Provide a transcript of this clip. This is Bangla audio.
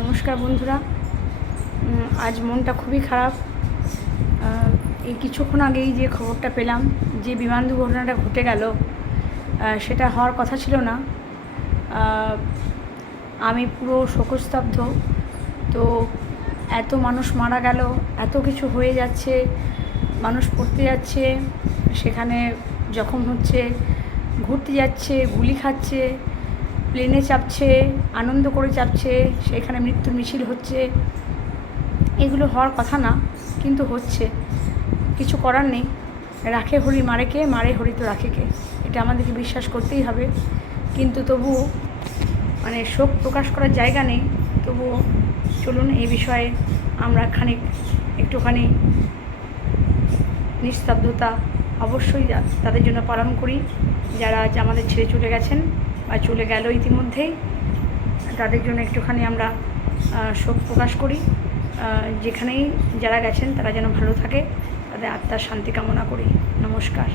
নমস্কার বন্ধুরা। আজ মনটা খুবই খারাপ। এই কিছুক্ষণ আগেই যে খবরটা পেলাম যে বিমান দুর্ঘটনাটা ঘটে গেল, সেটা হওয়ার কথা ছিল না। আমি পুরো শোকস্তব্ধ। তো এত মানুষ মারা গেল, এত কিছু হয়ে যাচ্ছে, মানুষ পড়তে যাচ্ছে, সেখানে জখম হচ্ছে, ঘুরতে যাচ্ছে, গুলি খাচ্ছে, প্লেনে চাপছে, আনন্দ করে চাপছে, সেখানে মৃত্যুর মিছিল হচ্ছে। এগুলো হওয়ার কথা না, কিন্তু হচ্ছে। কিছু করার নেই। রাখে হরি মারে কে, মারে হরি তো রাখে কে, এটা আমাদেরকে বিশ্বাস করতেই হবে। কিন্তু তবুও শোক প্রকাশ করার জায়গা নেই। তবুও চলুন এই বিষয়ে আমরা একটুখানি নিস্তব্ধতা অবশ্যই তাদের জন্য পালন করি, যারা আজ আমাদের ছেড়ে চলে গেছেন বা চলে গেল ইতিমধ্যেই। তাদের জন্য একটুখানি আমরা শোক প্রকাশ করি। যেখানেই যারা গেছেন তারা যেন ভালো থাকে, তাদের আত্মার শান্তি কামনা করি। নমস্কার।